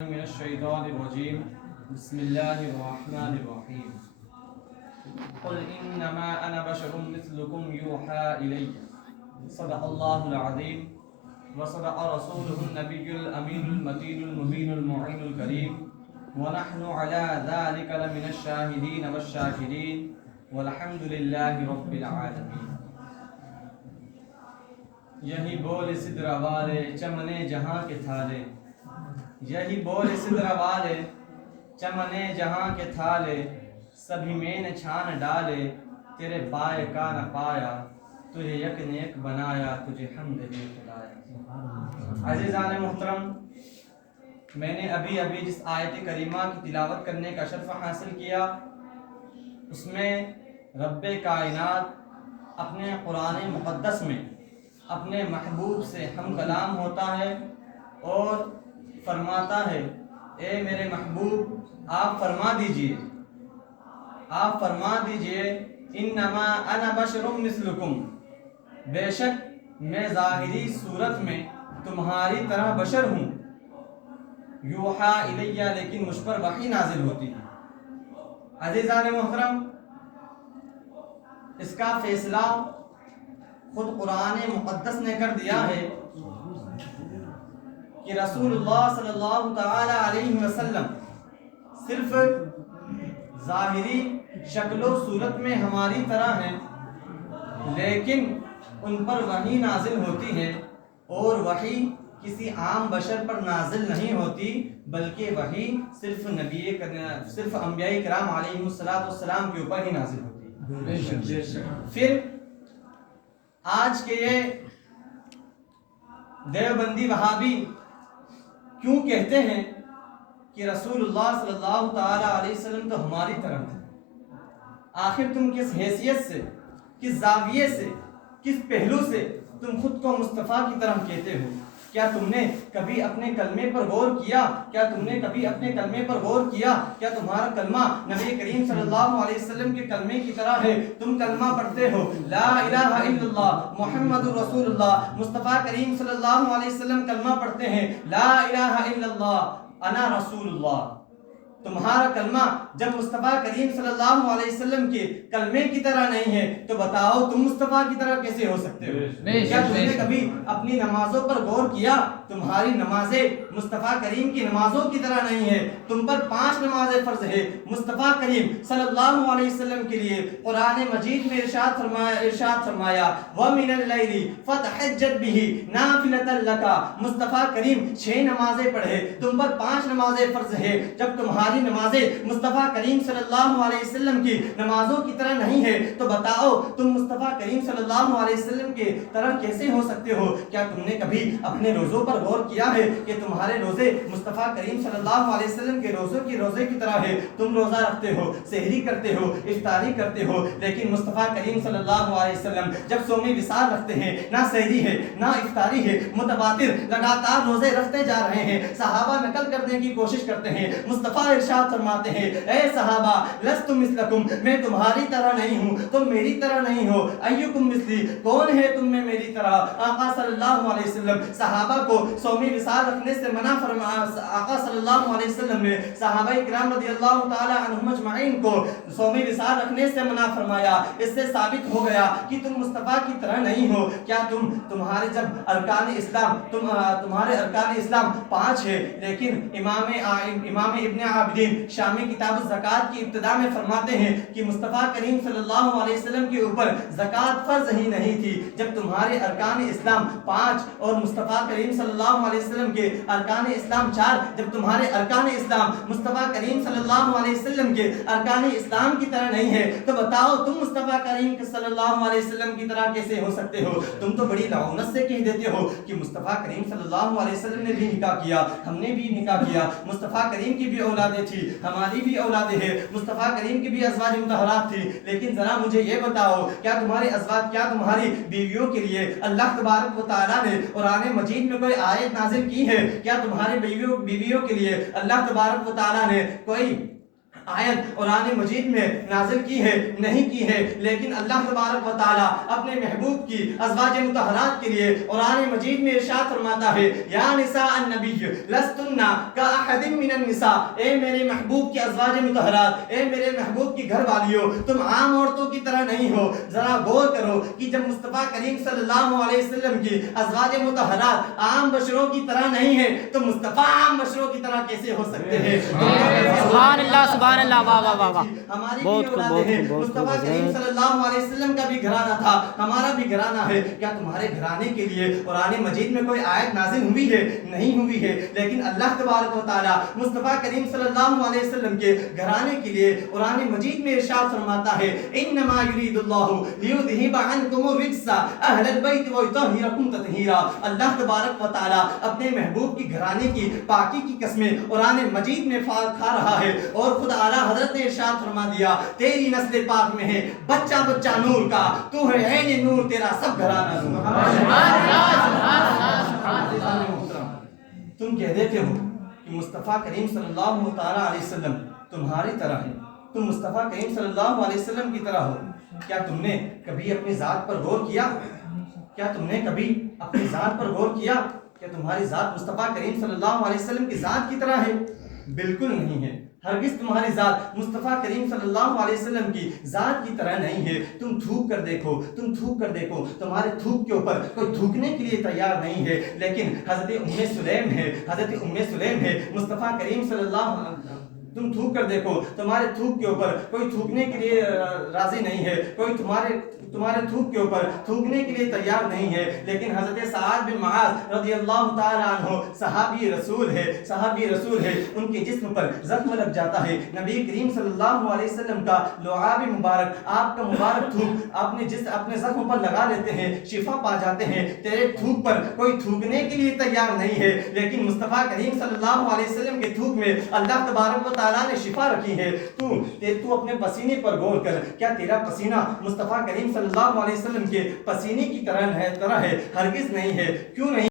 من الشيطان الرجيم بسم الله الرحمن الرحيم قل إنما أنا بشر مثلكم يوحى إلي صدق الله العظيم وصدق رسوله النبي الأمين المتين المبين المعين الكريم ونحن على ذلك لمن الشاهدين والشاكرين والحمد لله رب العالمين. یہی بول سدرا والے چمنے جہاں کے تھالے، یہی بول سدرا والے چمنے جہاں کے تھالے، سبھی میں نے چھان ڈالے، تیرے پائے کا نہ پایا، تجھے یک نے یک بنایا، تجھے حمد بھی خدایا. عزیزان محترم، میں نے ابھی جس آیت کریمہ کی تلاوت کرنے کا شرف حاصل کیا، اس میں رب کائنات اپنے قرآن مقدس میں اپنے محبوب سے ہم کلام ہوتا ہے اور فرماتا ہے، اے میرے محبوب آپ فرما دیجئے انما انا بشر مثلکم، بے شک میں ظاہری صورت میں تمہاری طرح بشر ہوں، یوحا الیہ لیکن مجھ پر وحی نازل ہوتی ہے. عزیزان محترم، اس کا فیصلہ خود قرآن مقدس نے کر دیا ہے کہ رسول اللہ صلی اللہ تعالی علیہ وسلم صرف ظاہری شکل و صورت میں ہماری طرح ہیں، لیکن ان پر وحی نازل ہوتی ہے، اور وحی کسی عام بشر پر نازل نہیں ہوتی، بلکہ وحی صرف انبیاء کرام علیہ السلام کے اوپر ہی نازل ہوتی ہے. پھر آج کے یہ دیوبندی وہابی کیوں کہتے ہیں کہ رسول اللہ صلی اللہ تعالی علیہ وسلم تو ہماری طرح تھے؟ آخر تم کس حیثیت سے، کس زاویے سے، کس پہلو سے تم خود کو مصطفیٰ کی طرح کہتے ہو؟ کیا تم نے کبھی اپنے کلمے پر غور کیا؟ کیا تمہارا کلمہ نبی کریم صلی اللہ علیہ وسلم کے کلمے کی طرح ہے؟ تم کلمہ پڑھتے ہو لا الہ الا اللہ محمد رسول اللہ، مصطفیٰ کریم صلی اللہ علیہ وسلم کلمہ پڑھتے ہیں لا الہ الا اللہ انا رسول اللہ. تمہارا کلمہ جب مصطفیٰ کریم صلی اللہ علیہ وسلم کے کلمے کی طرح نہیں ہے تو بتاؤ تم مصطفیٰ کی طرح کیسے ہو سکتے ہو؟ کیا تم نے کبھی اپنی نمازوں پر غور کیا؟ تمہاری نمازیں مصطفیٰ کریم کی نمازوں کی طرح نہیں ہے. تم پر 5 نمازیں فرض ہے. مصطفیٰ کریم صلی اللہ علیہ وسلم کے لیے قرآن مجید میں ارشاد فرمایا وَمِنَ اللَّيْلِ فَتَحَجَّدْ بِهِ نَافِلَةً لَكَ. مصطفیٰ کریم 6 نمازیں پڑھے، تم پر 5 نمازیں فرض ہے. جب تمہاری نمازیں مصطفیٰ کریم صلی اللہ علیہ وسلم کی نمازوں کی طرح نہیں ہے تو بتاؤ تم مصطفیٰ کریم صلی اللہ علیہ وسلم کے طرح کیسے ہو سکتے ہو؟ کیا تم نے کبھی اپنے روزوں پر غور کیا ہے کہ تمہارے روزے مصطفیٰ کریم صلی اللہ علیہ وسلم کے روزے کی طرح ہے؟ تم روزہ رکھتے ہو، سحری کرتے ہو، افطاری کرتے ہو، لیکن مصطفیٰ کریم صلی اللہ علیہ وسلم جب صوم وصال رکھتے ہیں، نہ سحری ہے نہ افطاری ہے، متواتر لگاتار روزے رکھتے جا رہے ہیں. صحابہ نقل کرنے کی کوشش کرتے ہیں. مصطفیٰ ارشاد فرماتے ہیں اے صحابہ لست مثلکم، میں تمہاری طرح نہیں ہوں، تم میری طرح نہیں ہو. ایکم مثلی، کون ہے تم میں میری طرح؟ آقا صلی اللہ علیہ وسلم صحابہ کو صوم وصال رکھنے سے منع فرمایا. آقا صلی اللہ علیہ وسلم نے صحابہ کرام رضی اللہ تعالی عنہم اجمعین کو صوم وصال رکھنے سے منع فرمایا. اس سے ثابت ہو گیا کہ تم مصطفیٰ کی طرح نہیں ہو. کیا تمہارے جب ارکان اسلام تمہارے ارکان اسلام 5 ہے، لیکن امام ابن عابدین شامی کتاب الزکوٰۃ کی ابتدا میں فرماتے ہیں کہ مصطفیٰ کریم صلی اللہ علیہ وسلم کے اوپر زکوٰۃ فرض ہی نہیں تھی. جب تمہارے ارکان اسلام 5 اور مصطفیٰ کریم صلی اللہ علیہ وسلم کے ارکان اسلام 4، جب تمہارے ارکان اسلام مصطفیٰ کریم صلی اللہ علیہ وسلم کے ارکان اسلام کی طرح نہیں ہے تو بتاؤ تم مصطفیٰ کریم صلی اللہ علیہ وسلم کی طرح کیسے ہو سکتے ہو؟ تم تو بڑی لعونت سے کہہ دیتے ہو کہ مصطفیٰ کریم صلی اللہ علیہ وسلم نے بھی نکاح کیا، ہم نے بھی نکاح کیا، مصطفیٰ کریم کی بھی اولادیں تھی، ہماری بھی اولادیں ہیں، مصطفیٰ کریم کی بھی ازواج مطہرات تھی. لیکن ذرا مجھے یہ بتاؤ کیا تمہاری بیویوں کے لیے اللہ تبارک و تعالیٰ نے قرآن مجید میں کوئی آیت نازل کی ہے؟ کیا تمہارے بیویوں کے لیے اللہ تبارک و تعالیٰ نے کوئی آیت قرآن مجید میں نازل کی ہے نہیں کی ہے، لیکن اللہ تبارک و تعالیٰ اپنے محبوب کی ازواج مطہرات کے لیے قرآن مجید میں ارشاد فرماتا ہے یا نساء النبی لستن کاحد من النساء، اے میرے محبوب کی ازواج مطہرات، اے میرے محبوب کی گھر والیوں، تم عام عورتوں کی طرح نہیں ہو۔ ذرا غور کرو کہ جب مصطفیٰ کریم صلی اللہ علیہ وسلم کی ازواج مطہرات عام بشروں کی طرح نہیں ہے تو مصطفیٰ عام بشروں کی طرح کیسے ہو سکتے ہیں؟ سبحان اللہ سبحان اللہ، واہ واہ واہ واہ، ہماری بہت بھی خوب اولادیں بہت ہیں، خوب بہت خوب مصطفیٰ کریم حضرت۔ صلی اللہ علیہ وسلم کا بھی گھرانہ تھا، ہمارا بھی گھرانہ ہے۔ کیا تمہارے گھرانے کے لیے قرآن مجید میں کوئی آیت نازل ہوئی ہے؟ نہیں ہوئی ہے، لیکن اللہ تبارک و تعالیٰ مصطفیٰ کریم صلی اللہ علیہ وسلم کے گھرانے کے لیے قرآن مجید میں ارشاد فرماتا ہے انما یرید اللہ لیذہب عنکم الرجس اہل البیت ویطہرکم تطہیرا۔ اللہ تبارک و تعالیٰ اپنے محبوب کی گھرانے کی پاکی کی قسمیں قرآن مجید میں کھا رہا ہے، اور خود اعلیٰ حضرت نے ارشاد فرما دیا تیری نسل پاک میں ہے بچہ بچہ نور کا، تو ہے عین نور، تیرا سب گھرانہ نور۔ تم کہہ دیتے ہو کہ مصطفیٰ کریم صلی اللہ تعالیٰ علیہ وسلم تمہاری طرح ہے، تم مصطفیٰ کریم صلی اللہ علیہ وسلم کی طرح ہو۔ کیا تم نے کبھی اپنی ذات پر غور کیا؟ کیا تم نے کبھی اپنی ذات پر غور کیا کہ تمہاری ذات مصطفیٰ کریم صلی اللہ علیہ وسلم کی ذات کی طرح ہے؟ بالکل نہیں ہے، ہرگز تمہاری ذات مصطفیٰ کریم صلی اللہ علیہ وسلم کی ذات کی طرح نہیں ہے۔ تم تھوک کر دیکھو، تم تھوک کر دیکھو، تمہارے تھوک کے اوپر کوئی تھوکنے کے لیے تیار نہیں ہے، لیکن حضرت سلیم ہے، حضرت سلیم ہے، مصطفیٰ کریم صلی اللہ علیہ وسلم، تم تھوک کر دیکھو، تمہارے تھوک کے اوپر کوئی تھوکنے کے لیے راضی نہیں ہے، کوئی تمہارے تھوک کے اوپر تھوکنے کے لیے تیار نہیں ہے، لیکن حضرت سعد بن معاذ رضی اللہ تعالیٰ عنہ صحابی رسول ہے، ان کے جسم پر زخم لگ جاتا ہے، نبی کریم صلی اللہ علیہ وسلم کا لعاب مبارک، آپ کا مبارک تھوک اپنے زخم پر لگا لیتے ہیں، شفا پا جاتے ہیں۔ تیرے تھوک پر کوئی تھوکنے کے لیے تیار نہیں ہے، لیکن مصطفیٰ کریم صلی اللہ علیہ وسلم کے تھوک میں اللہ تبارک و تعالیٰ نے شفا رکھی ہے۔ تو اپنے پسینے پر غور کر، کیا تیرا پسینہ مصطفیٰ کریم صلی اللہ علیہ وسلم کے پسینے کی طرح ہے؟ ہرگز نہیں ہے۔ کیوں نہیں؟